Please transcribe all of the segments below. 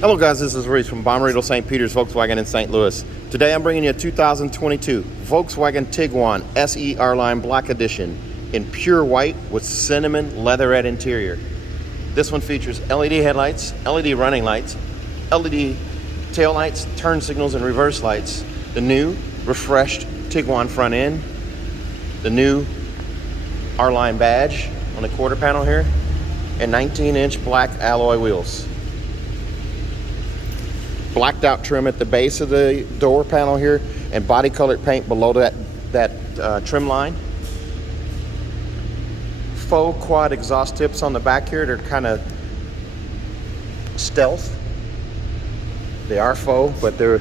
Hello guys, this is Reese from Bommarito St. Peter's Volkswagen in St. Louis. Today I'm bringing you a 2022 Volkswagen Tiguan SE R-Line Black Edition in pure white with cinnamon leatherette interior. This one features LED headlights, LED running lights, LED tail lights, turn signals and reverse lights, the new refreshed Tiguan front end, the new R-Line badge on the quarter panel here, and 19-inch black alloy wheels. Blacked out trim at the base of the door panel here, and body colored paint below that trim line. Faux quad exhaust tips on the back here. They're kind of stealth. They are faux, but there are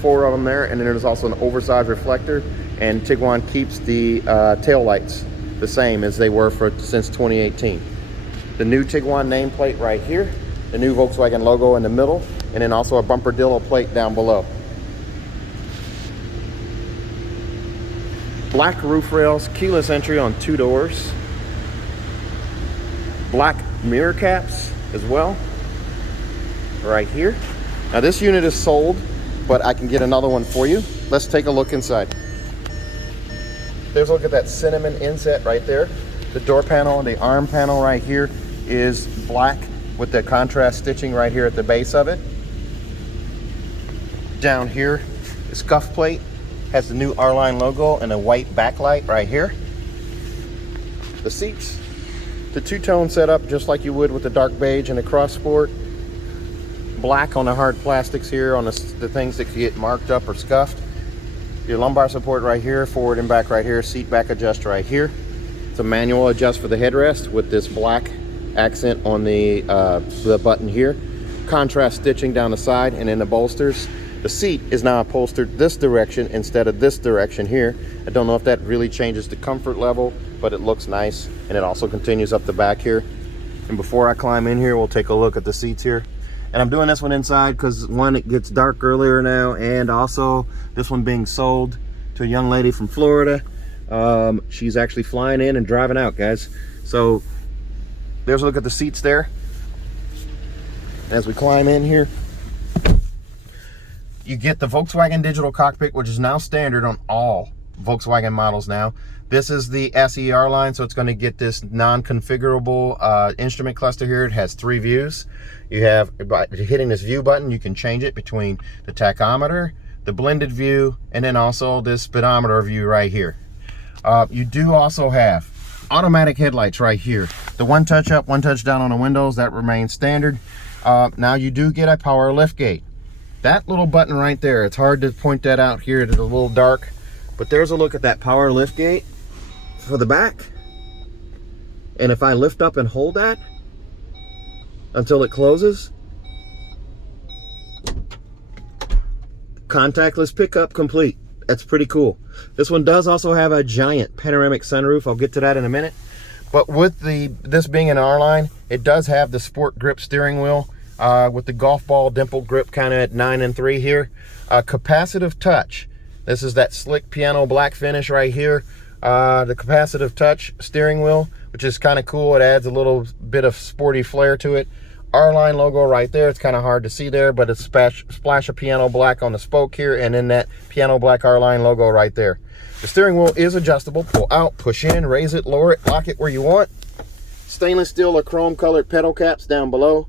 4 of them there, and then there's also an oversized reflector, and Tiguan keeps the tail lights the same as they were since 2018. The new Tiguan nameplate right here, the new Volkswagen logo in the middle, and then also a bumper plate down below. Black roof rails, keyless entry on 2 doors. Black mirror caps as well, right here. Now this unit is sold, but I can get another one for you. Let's take a look inside. There's a look at that cinnamon inset right there. The door panel and the arm panel right here is black with the contrast stitching right here at the base of it. Down here, the scuff plate has the new R-Line logo and a white backlight right here. The seats, the two-tone setup just like you would with the dark beige and the cross sport. Black on the hard plastics here on the things that get marked up or scuffed. Your lumbar support right here, forward and back right here, seat back adjust right here. It's a manual adjust for the headrest with this black accent on the button here. Contrast stitching down the side and in the bolsters. The seat is now upholstered this direction instead of this direction here. I don't know if that really changes the comfort level, but it looks nice, and it also continues up the back here. And before I climb in here, we'll take a look at the seats here. And I'm doing this one inside because, one, it gets dark earlier now, and also this one being sold to a young lady from Florida. She's actually flying in and driving out, guys. So there's a look at the seats there. As we climb in here, you get the Volkswagen digital cockpit, which is now standard on all Volkswagen models now. This is the SE R-Line, so it's going to get this non-configurable instrument cluster here. It has 3 views. You have, by hitting this view button, you can change it between the tachometer, the blended view, and then also this speedometer view right here. You do also have automatic headlights right here. The one touch up, one touch down on the windows, that remains standard. Now you do get a power liftgate. That little button right there, it's hard to point that out here, it's a little dark, but there's a look at that power liftgate for the back. And if I lift up and hold that until it closes, contactless pickup complete. That's pretty cool. This one does also have a giant panoramic sunroof. I'll get to that in a minute. But with this being an R-Line, it does have the sport grip steering wheel with the golf ball dimple grip kind of at 9 and 3 here. Capacitive touch. This is that slick piano black finish right here. The capacitive touch steering wheel, which is kind of cool. It adds a little bit of sporty flair to it. R-Line logo right there. It's kind of hard to see there, but it's splash of piano black on the spoke here, and then that piano black R-Line logo right there. The steering wheel is adjustable. Pull out, push in, raise it, lower it, lock it where you want. Stainless steel or chrome colored pedal caps down below.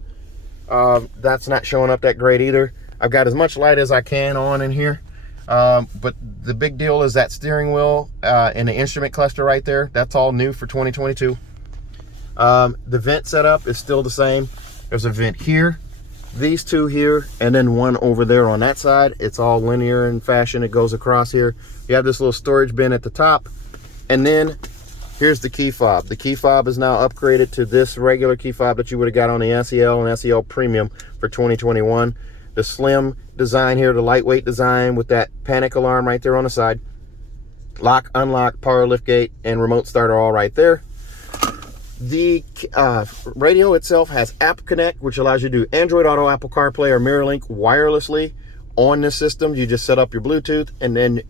That's not showing up that great either. I've got as much light as I can on in here. But the big deal is that steering wheel and the instrument cluster right there. That's all new for 2022. The vent setup is still the same. There's a vent here, these 2 here, and then one over there on that side. It's all linear in fashion. It goes across here. You have this little storage bin at the top, and then here's the key fob. The key fob is now upgraded to this regular key fob that you would have got on the SEL and SEL Premium for 2021. The slim design here, the lightweight design with that panic alarm right there on the side. Lock, unlock, power liftgate, and remote starter all right there. The radio itself has App Connect, which allows you to do Android Auto, Apple CarPlay, or MirrorLink wirelessly on this system. You just set up your Bluetooth, and then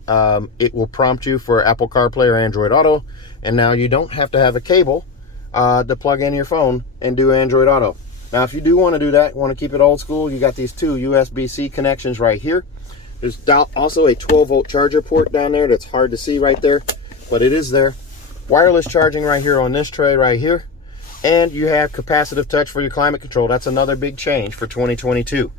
it will prompt you for Apple CarPlay or Android Auto. And now you don't have to have a cable to plug in your phone and do Android Auto. Now, if you do want to do that, want to keep it old school, you got these two USB-C connections right here. There's also a 12-volt charger port down there that's hard to see right there, but it is there. Wireless charging right here on this tray right here. And you have capacitive touch for your climate control. That's another big change for 2022.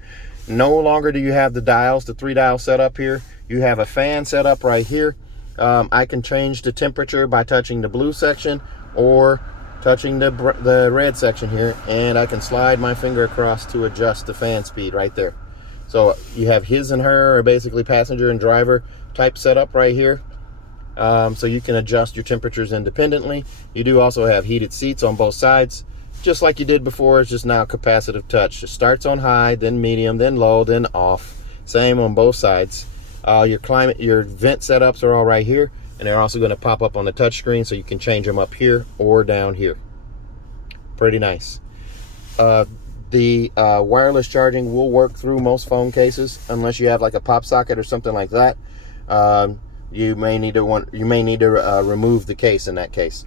No longer do you have the dials, the 3 dial setup here. You have a fan set up right here. I can change the temperature by touching the blue section or touching the red section here, and I can slide my finger across to adjust the fan speed right there. So you have his and her, or basically passenger and driver type setup right here. So you can adjust your temperatures independently. You do also have heated seats on both sides, just like you did before. It's just now capacitive touch. It starts on high, then medium, then low, then off. Same on both sides. Your vent setups are all right here, and they're also going to pop up on the touch screen, so you can change them up here or down here. Pretty nice. The wireless charging will work through most phone cases, unless you have like a pop socket or something like that. You may need to remove the case in that case.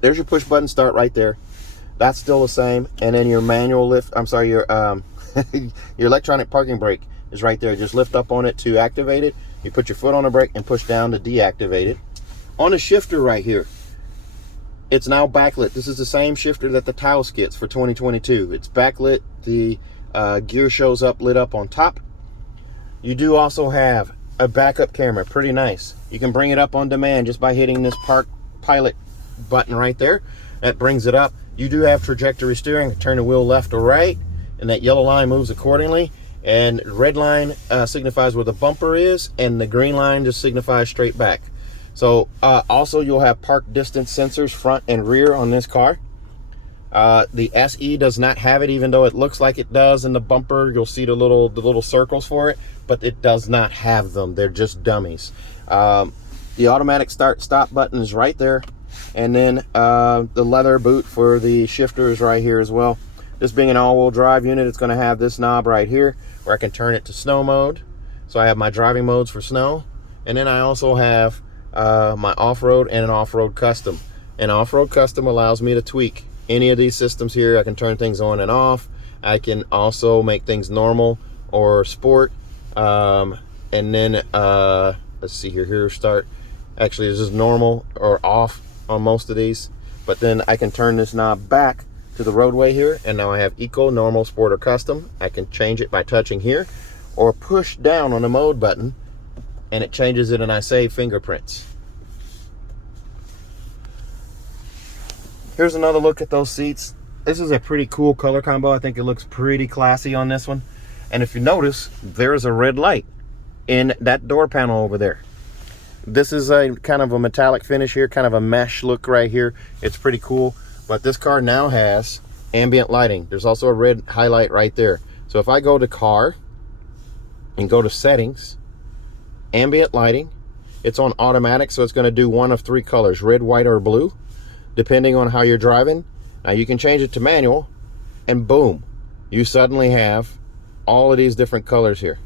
There's your push button start right there. That's still the same. And then your manual lift, I'm sorry, your your electronic parking brake is right there. Just lift up on it to activate it. You put your foot on the brake and push down to deactivate it. On the shifter right here, it's now backlit. This is the same shifter that the Taos gets for 2022. It's backlit. The gear shows up lit up on top. You do also have a backup camera. Pretty nice. You can bring it up on demand just by hitting this Park Pilot button right there. That brings it up. You do have trajectory steering. Turn the wheel left or right, and that yellow line moves accordingly. And red line signifies where the bumper is, and the green line just signifies straight back. So also you'll have park distance sensors front and rear on this car. The SE does not have it, even though it looks like it does in the bumper. You'll see the little circles for it, but it does not have them. They're just dummies. The automatic start stop button is right there, and then the leather boot for the shifter is right here as well. This being an all-wheel drive unit, it's going to have this knob right here where I can turn it to snow mode. So I have my driving modes for snow, and then I also have my off-road and an off-road custom. An off-road custom allows me to tweak any of these systems here. I can turn things on and off. I can also make things normal or sport. And then let's see here, start. Actually, this is normal or off on most of these, but then I can turn this knob back to the roadway here, and now I have eco, normal, sport, or custom. I can change it by touching here or push down on the mode button, and it changes it, and I save fingerprints. Here's another look at those seats. This is a pretty cool color combo. I think it looks pretty classy on this one. And if you notice, there's a red light in that door panel over there. This is a kind of a metallic finish here, kind of a mesh look right here. It's pretty cool. But this car now has ambient lighting. There's also a red highlight right there. So if I go to car and go to settings, ambient lighting, it's on automatic, so it's going to do one of 3 colors, red, white, or blue, depending on how you're driving. Now you can change it to manual, and boom, you suddenly have all of these different colors here.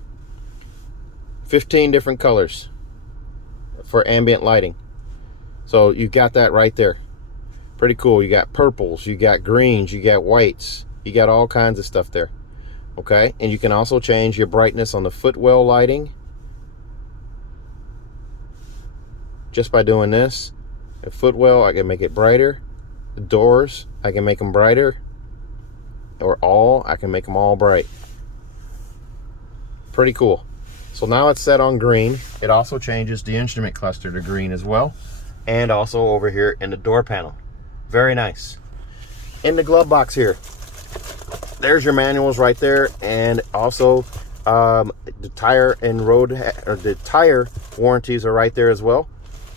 15 different colors for ambient lighting. So you got that right there. Pretty cool. You got purples, you got greens, you got whites, you got all kinds of stuff there. Okay, and you can also change your brightness on the footwell lighting just by doing this. The footwell, I can make it brighter. The doors, I can make them brighter, or all, I can make them all bright. Pretty cool. So now it's set on green. It also changes the instrument cluster to green as well, and also over here in the door panel. Very nice. In the glove box here, there's your manuals right there, and also the tire and road, or the tire warranties are right there as well.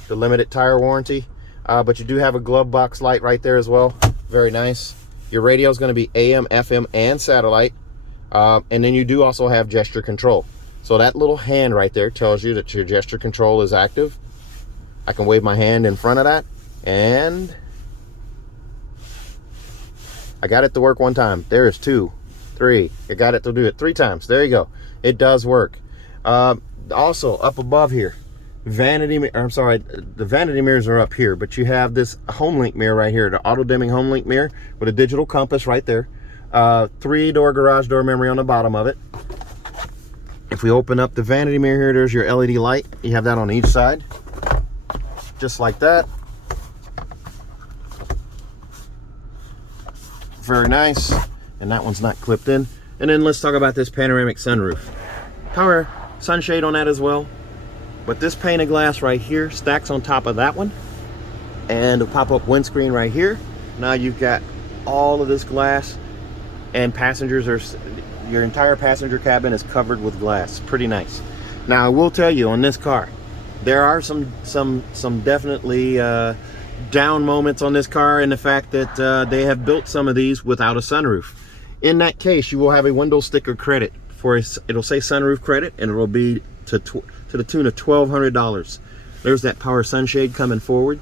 The limited tire warranty, but you do have a glove box light right there as well. Very nice. Your radio is going to be AM, FM, and satellite, and then you do also have gesture control. So that little hand right there tells you that your gesture control is active. I can wave my hand in front of that, and I got it to work one time. There's 2, 3. I got it to do it 3 times. There you go. It does work. Also up above here, the vanity mirrors are up here, but you have this Homelink mirror right here, the auto dimming Homelink mirror with a digital compass right there. 3-door garage door memory on the bottom of it. If we open up the vanity mirror here, there's your LED light. You have that on each side, just like that. Very nice. And that one's not clipped in. And then let's talk about this panoramic sunroof. Power sunshade on that as well. But this pane of glass right here stacks on top of that one. And a pop-up windscreen right here. Now you've got all of this glass, and your entire passenger cabin is covered with glass. Pretty nice. Now I will tell you, on this car, there are some definitely down moments on this car, in the fact that they have built some of these without a sunroof. In that case, you will have a window sticker credit for it'll say sunroof credit, and it will be to the tune of $1,200. There's that power sunshade coming forward.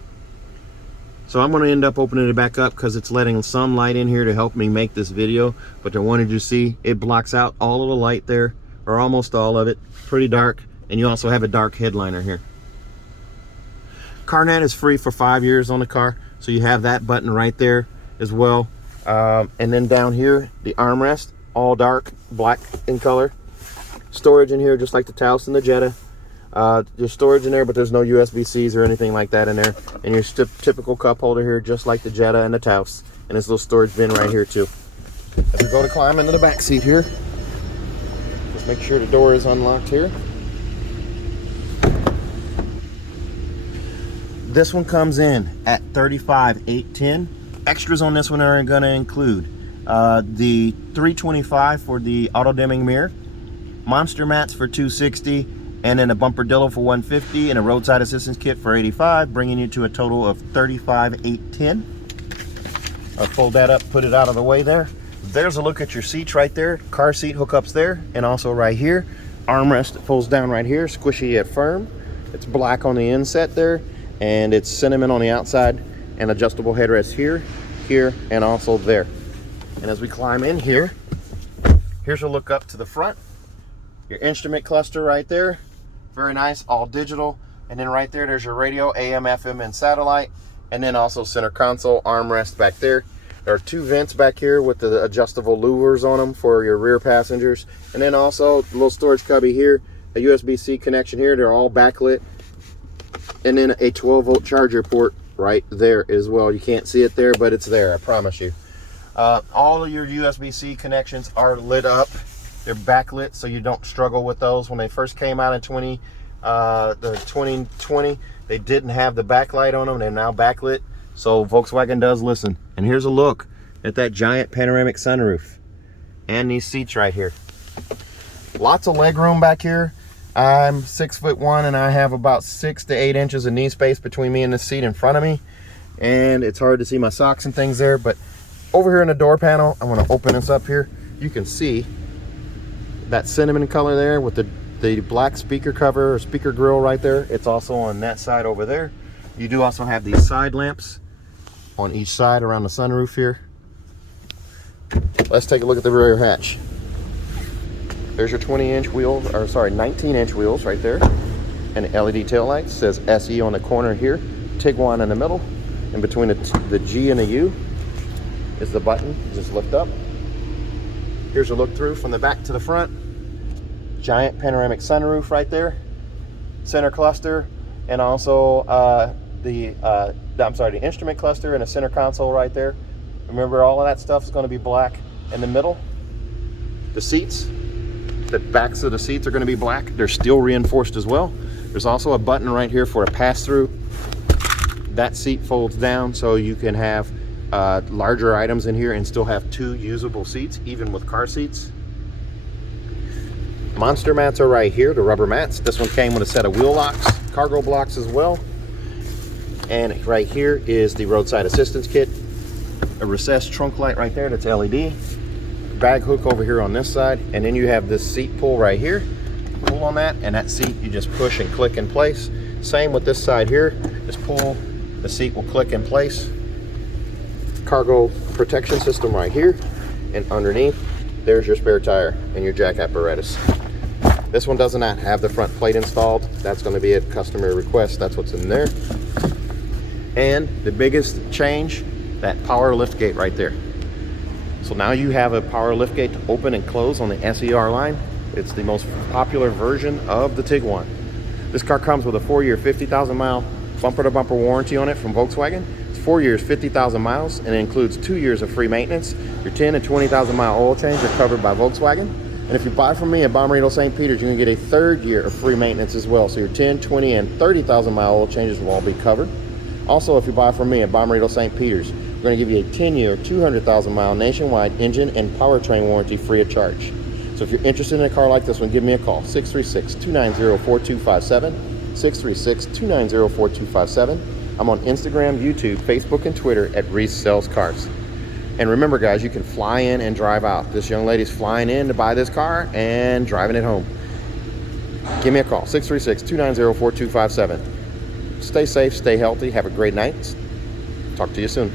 So I'm going to end up opening it back up because it's letting some light in here to help me make this video. But I wanted you to see it blocks out all of the light there, or almost all of it. Pretty dark. And you also have a dark headliner here. CarNet is free for 5 years on the car, so you have that button right there as well. And then down here, the armrest, all dark black in color. Storage in here, just like the Taos and the Jetta. There's storage in there, but there's no USB-Cs or anything like that in there. And your typical cup holder here, just like the Jetta and the Taos. And this little storage bin right here too. As we go to climb into the back seat here, just make sure the door is unlocked here. This one comes in at $35,810. Extras on this one are going to include the $325 for the auto dimming mirror, monster mats for $260, and then a bumperdillo for $150, and a roadside assistance kit for $85, bringing you to a total of $35,810. I'll fold that up, put it out of the way there. There's a look at your seats right there. Car seat hookups there, and also right here. Armrest that pulls down right here, squishy yet firm. It's black on the inset there, and it's cinnamon on the outside, and adjustable headrest here, here, and also there. And as we climb in here, here's a look up to the front. Your instrument cluster right there, very nice, all digital. And then right there's your radio, AM, FM, and satellite. And then also center console, armrest back there. There are 2 vents back here with the adjustable louvers on them for your rear passengers. And then also a little storage cubby here, a USB-C connection here. They're all backlit. And then a 12-volt charger port right there as well. You can't see it there, but it's there, I promise you. All of your USB-C connections are lit up. They're backlit, so you don't struggle with those. When they first came out in 2020, they didn't have the backlight on them. They're now backlit, so Volkswagen does listen. And here's a look at that giant panoramic sunroof and these seats right here. Lots of leg room back here. I'm 6'1", and I have about 6 to 8 inches of knee space between me and the seat in front of me. And it's hard to see my socks and things there, but over here in the door panel, I'm going to open this up here. You can see that cinnamon color there with the black speaker cover or speaker grill right there. It's also on that side over there. You do also have these side lamps on each side around the sunroof here. Let's take a look at the rear hatch. There's your 19-inch wheels right there, and the LED taillights. Says SE on the corner here, Tiguan in the middle. In between the G and the U is the button. Just lift up. Here's a look through from the back to the front. Giant panoramic sunroof right there. Center cluster, and also the instrument cluster and a center console right there. Remember, all of that stuff is going to be black in the middle. The seats, the backs of the seats are going to be black. They're steel reinforced as well. There's also a button right here for a pass-through. That seat folds down so you can have larger items in here and still have 2 usable seats, even with car seats. Monster mats are right here, the rubber mats. This one came with a set of wheel locks, cargo blocks as well. And right here is the roadside assistance kit. A recessed trunk light right there that's LED. Bag hook over here on this side. And then you have this seat pull right here. Pull on that, and that seat you just push and click in place. Same with this side here. Just pull, the seat will click in place. Cargo protection system right here. And underneath, there's your spare tire and your jack apparatus. This one does not have the front plate installed. That's going to be a customer request. That's what's in there. And the biggest change, that power lift gate right there. So now you have a power liftgate to open and close on the SER line. It's the most popular version of the Tiguan. This car comes with a 4-year, 50,000-mile bumper-to-bumper warranty on it from Volkswagen. It's 4 years, 50,000 miles, and it includes 2 years of free maintenance. Your 10 and 20,000-mile oil change are covered by Volkswagen. And if you buy from me at Bommarito St. Peter's, you can get a 3rd year of free maintenance as well. So your 10, 20, and 30,000-mile oil changes will all be covered. Also, if you buy from me at Bommarito St. Peter's, we're going to give you a 10-year, 200,000-mile nationwide engine and powertrain warranty free of charge. So if you're interested in a car like this one, give me a call, 636-290-4257, 636-290-4257. I'm on Instagram, YouTube, Facebook, and Twitter at Reese Sells Cars. And remember, guys, you can fly in and drive out. This young lady's flying in to buy this car and driving it home. Give me a call, 636-290-4257. Stay safe, stay healthy, have a great night. Talk to you soon.